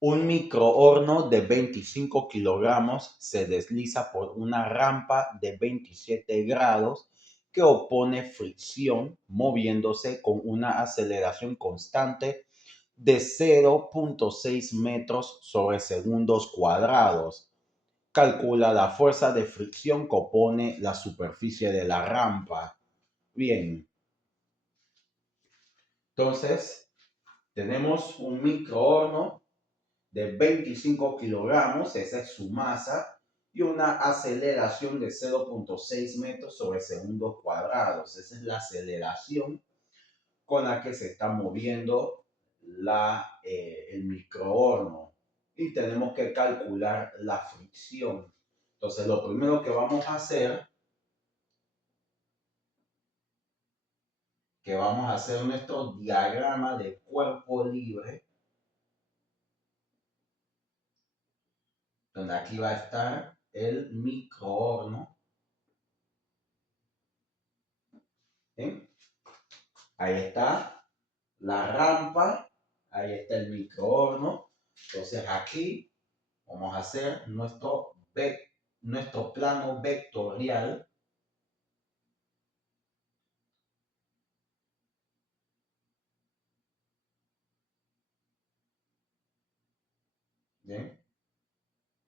Un microhorno de 25 kilogramos se desliza por una rampa de 27 grados que opone fricción moviéndose con una aceleración constante de 0.6 metros sobre segundos cuadrados. Calcula la fuerza de fricción que opone la superficie de la rampa. Bien, entonces tenemos un microhorno de 25 kilogramos, esa es su masa, y una aceleración de 0.6 metros sobre segundos cuadrados. Esa es la aceleración con la que se está moviendo el microhorno. Y tenemos que calcular la fricción. Entonces, lo primero que vamos a hacer, nuestro diagrama de cuerpo libre, donde aquí va a estar el microhorno. ¿Sí? Ahí está la rampa, ahí está el microhorno. Entonces aquí vamos a hacer nuestro plano vectorial. ¿Bien?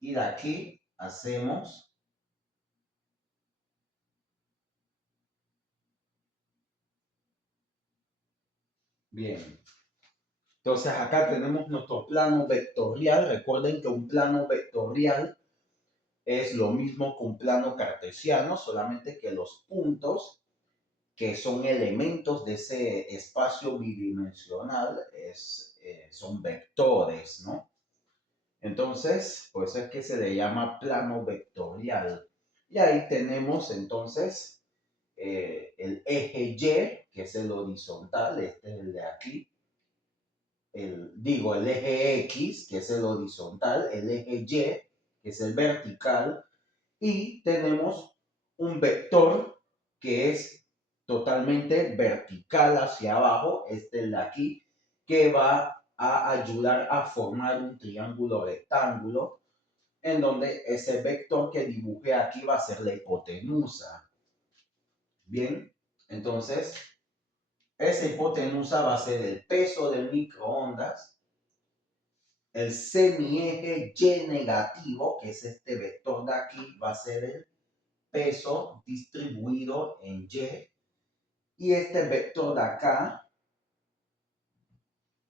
Y de aquí hacemos bien. Entonces acá tenemos nuestro plano vectorial. Recuerden que un plano vectorial es lo mismo que un plano cartesiano, solamente que los puntos que son elementos de ese espacio bidimensional son vectores, ¿no? Entonces, pues es que se le llama plano vectorial. Y ahí tenemos entonces el eje Y, que es el horizontal, este es el de aquí. El eje X, que es el horizontal, el eje Y, que es el vertical, y tenemos un vector que es totalmente vertical hacia abajo, este es de aquí, que va a ayudar a formar un triángulo rectángulo en donde ese vector que dibujé aquí va a ser la hipotenusa. Bien, entonces esa hipotenusa va a ser el peso del microondas. El semieje Y negativo, que es este vector de aquí, va a ser el peso distribuido en Y. Y este vector de acá,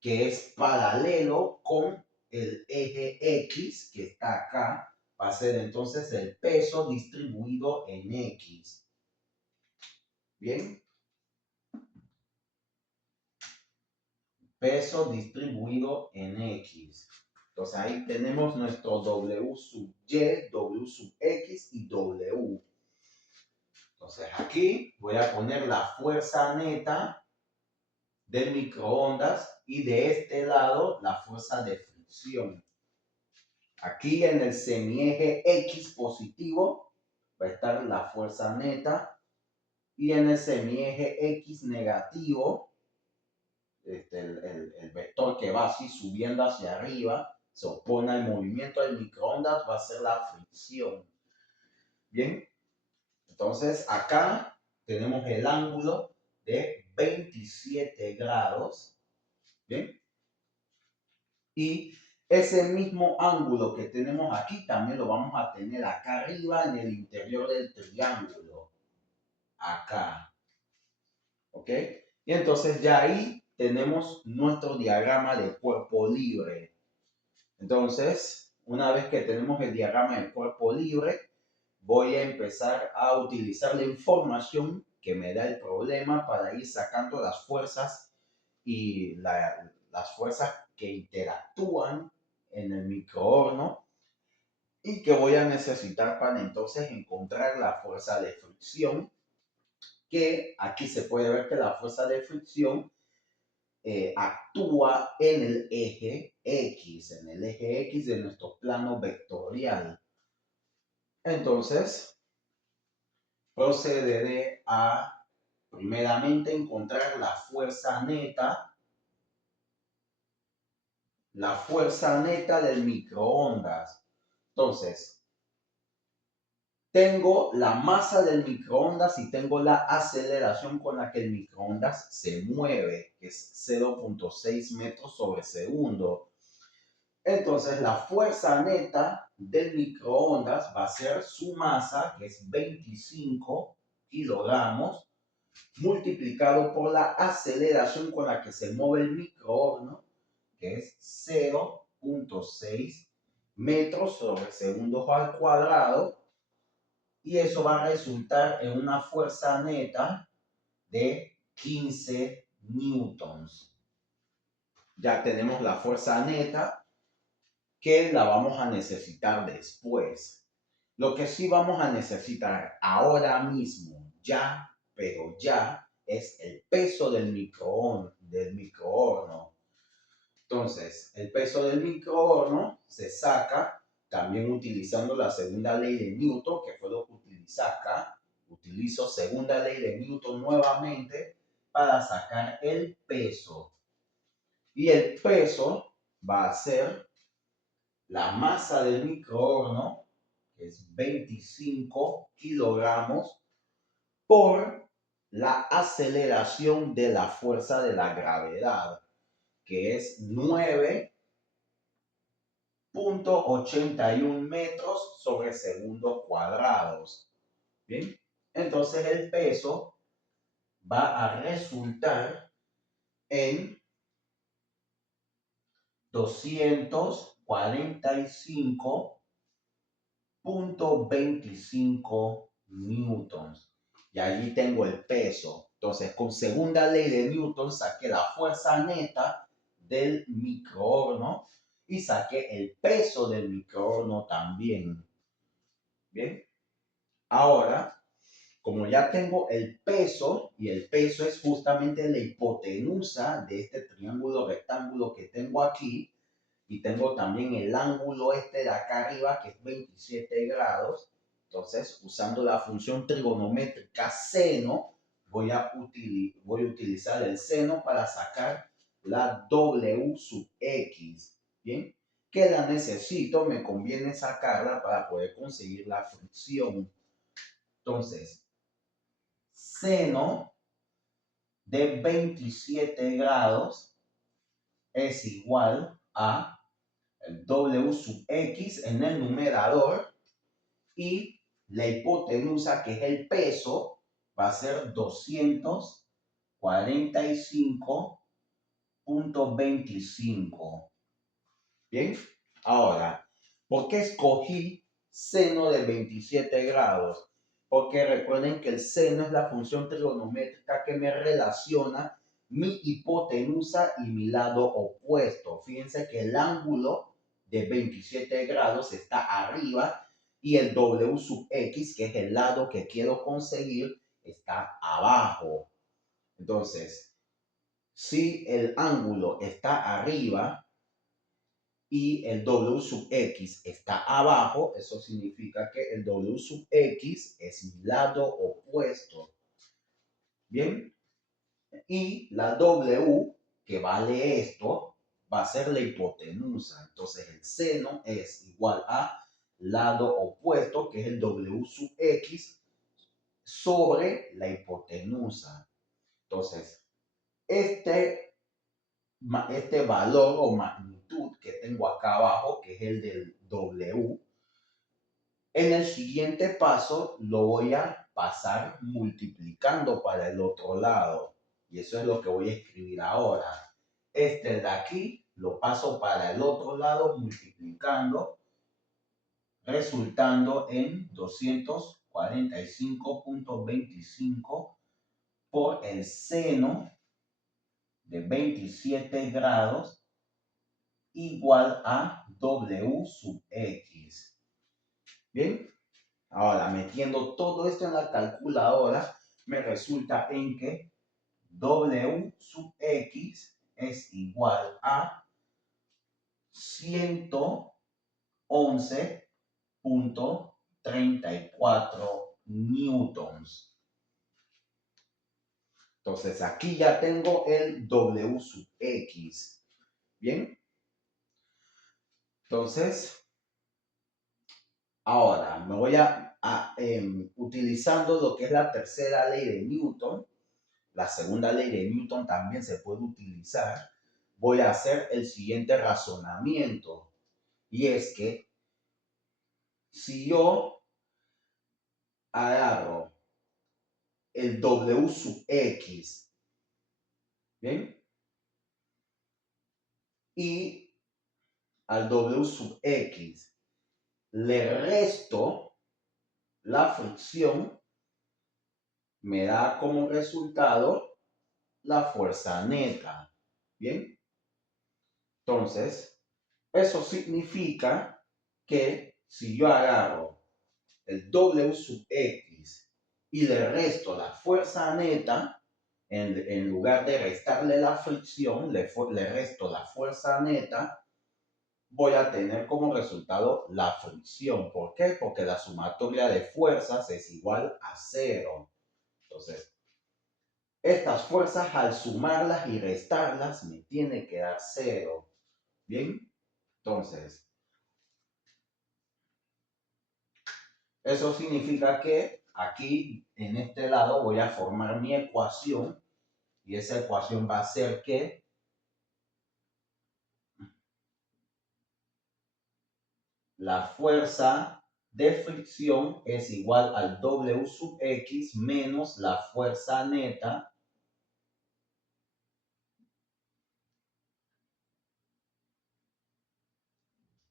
que es paralelo con el eje X, que está acá, va a ser entonces el peso distribuido en X. Bien. Peso distribuido en X. Entonces ahí tenemos nuestro W sub Y, W sub X y W. Entonces aquí voy a poner la fuerza neta del microondas y de este lado la fuerza de fricción. Aquí en el semieje X positivo va a estar la fuerza neta y en el semieje X negativo, el vector que va así subiendo hacia arriba, se opone al movimiento del microondas, va a ser la fricción. Bien, entonces acá tenemos el ángulo de 27 grados. Bien, y ese mismo ángulo que tenemos aquí también lo vamos a tener acá arriba en el interior del triángulo. Acá. ¿Ok? Y entonces ya ahí tenemos nuestro diagrama de cuerpo libre. Entonces, una vez que tenemos el diagrama de cuerpo libre, voy a empezar a utilizar la información que me da el problema para ir sacando las fuerzas y las fuerzas que interactúan en el microhorno y que voy a necesitar para entonces encontrar la fuerza de fricción, que aquí se puede ver que la fuerza de fricción actúa en el eje X de nuestro plano vectorial. Entonces, procederé a primeramente encontrar la fuerza neta la fuerza neta del microondas. Entonces, tengo la masa del microondas y tengo la aceleración con la que el microondas se mueve, que es 0.6 metros sobre segundo. Entonces, la fuerza neta del microondas va a ser su masa, que es 25 kilogramos, multiplicado por la aceleración con la que se mueve el microondas, que es 0.6 metros sobre segundo al cuadrado, y eso va a resultar en una fuerza neta de 15 newtons. Ya tenemos la fuerza neta que la vamos a necesitar después. Lo que sí vamos a necesitar ahora mismo, ya, pero ya, es el peso del microhorno. Entonces, el peso del microhorno se saca también utilizando la segunda ley de Newton, que fue lo que utilicé acá. Utilizo segunda ley de Newton nuevamente para sacar el peso. Y el peso va a ser la masa del microhorno, que es 25 kilogramos, por la aceleración de la fuerza de la gravedad, que es 9.81 metros sobre segundos cuadrados. Bien, entonces el peso va a resultar en 245.25 newtons. Y allí tengo el peso. Entonces, con segunda ley de Newton saqué la fuerza neta del microhorno y saqué el peso del microhorno también. Bien. Ahora, como ya tengo el peso, y el peso es justamente la hipotenusa de este triángulo rectángulo que tengo aquí, y tengo también el ángulo este de acá arriba que es 27 grados. Entonces, usando la función trigonométrica seno, voy a utilizar el seno para sacar la W sub X. Bien, que la necesito, me conviene sacarla para poder conseguir la fricción. Entonces, seno de 27 grados es igual a el W sub X en el numerador y la hipotenusa, que es el peso, va a ser 245.25. Bien, ahora, ¿por qué escogí seno de 27 grados? Porque recuerden que el seno es la función trigonométrica que me relaciona mi hipotenusa y mi lado opuesto. Fíjense que el ángulo de 27 grados está arriba y el W sub X, que es el lado que quiero conseguir, está abajo. Entonces, si el ángulo está arriba y el W sub X está abajo, eso significa que el W sub X es mi lado opuesto. Bien, y la W, que vale esto, va a ser la hipotenusa. Entonces el seno es igual a lado opuesto, que es el W sub X, sobre la hipotenusa. Entonces, este valor o magnitud que tengo acá abajo, que es el del W, en el siguiente paso lo voy a pasar multiplicando para el otro lado. Y eso es lo que voy a escribir ahora. Este de aquí lo paso para el otro lado multiplicando, resultando en 245.25 por el seno de 27 grados igual a W sub X. Bien, ahora metiendo todo esto en la calculadora, me resulta en que W sub X es igual a 111.34 newtons. Entonces aquí ya tengo el W sub X. Bien, Entonces, ahora me voy utilizando lo que es la tercera ley de Newton. La segunda ley de Newton también se puede utilizar. Voy a hacer el siguiente razonamiento. Y es que si yo agarro el W sub X, ¿bien? Y al W sub X le resto la fricción, me da como resultado la fuerza neta, ¿bien? Entonces, eso significa que si yo agarro el W sub X y le resto la fuerza neta, en lugar de restarle la fricción, le resto la fuerza neta, voy a tener como resultado la fricción. ¿Por qué? Porque la sumatoria de fuerzas es igual a 0. Entonces, estas fuerzas al sumarlas y restarlas me tiene que dar 0. ¿Bien? Entonces, eso significa que aquí, en este lado, voy a formar mi ecuación. Y esa ecuación va a ser que la fuerza de fricción es igual al W sub X menos la fuerza neta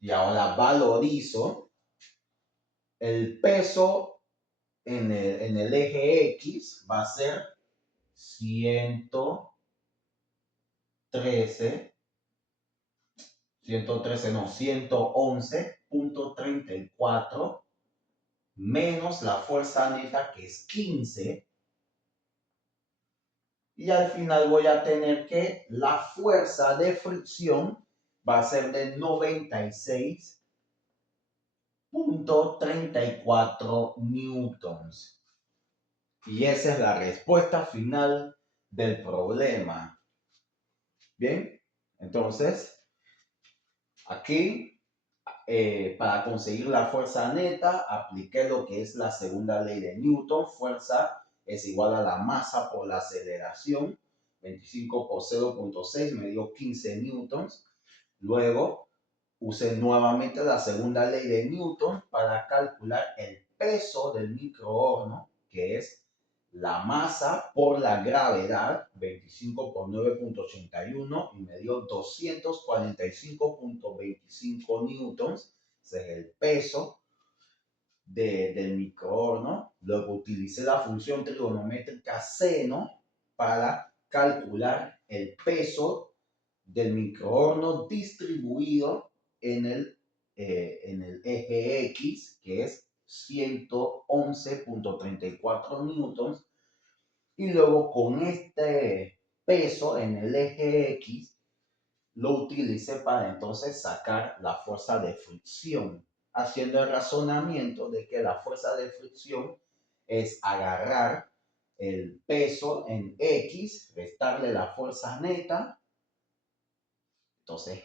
y ahora valorizo el peso en el eje X, va a ser 111.34 menos la fuerza neta que es 15. Y al final voy a tener que la fuerza de fricción va a ser de 96.34 newtons. Y esa es la respuesta final del problema. Bien, entonces, aquí, para conseguir la fuerza neta, apliqué lo que es la segunda ley de Newton. Fuerza es igual a la masa por la aceleración. 25 por 0.6 me dio 15 newtons. Luego, usé nuevamente la segunda ley de Newton para calcular el peso del microhorno, que es la masa por la gravedad, 25 por 9.81, y me dio 245.25 newtons. Ese es el peso del microhorno. Luego utilicé la función trigonométrica seno para calcular el peso del microhorno distribuido en el eje X, que es 111.34 newtons. Y luego con este peso en el eje X, lo utilicé para entonces sacar la fuerza de fricción, haciendo el razonamiento de que la fuerza de fricción es agarrar el peso en X, restarle la fuerza neta. Entonces,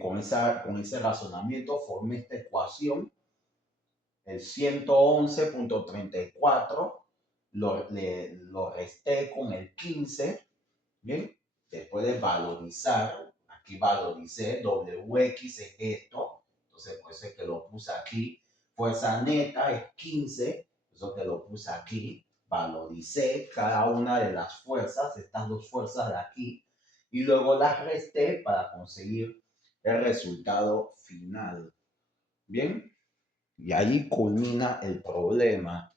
con ese razonamiento formé esta ecuación, el 111.34, lo resté con el 15, ¿bien? Después de valorizar, aquí valoricé, WX es esto, entonces por eso es que lo puse aquí. Fuerza neta es 15, eso que lo puse aquí. Valoricé cada una de las fuerzas, estas dos fuerzas de aquí, y luego las resté para conseguir el resultado final. Bien, y ahí culmina el problema.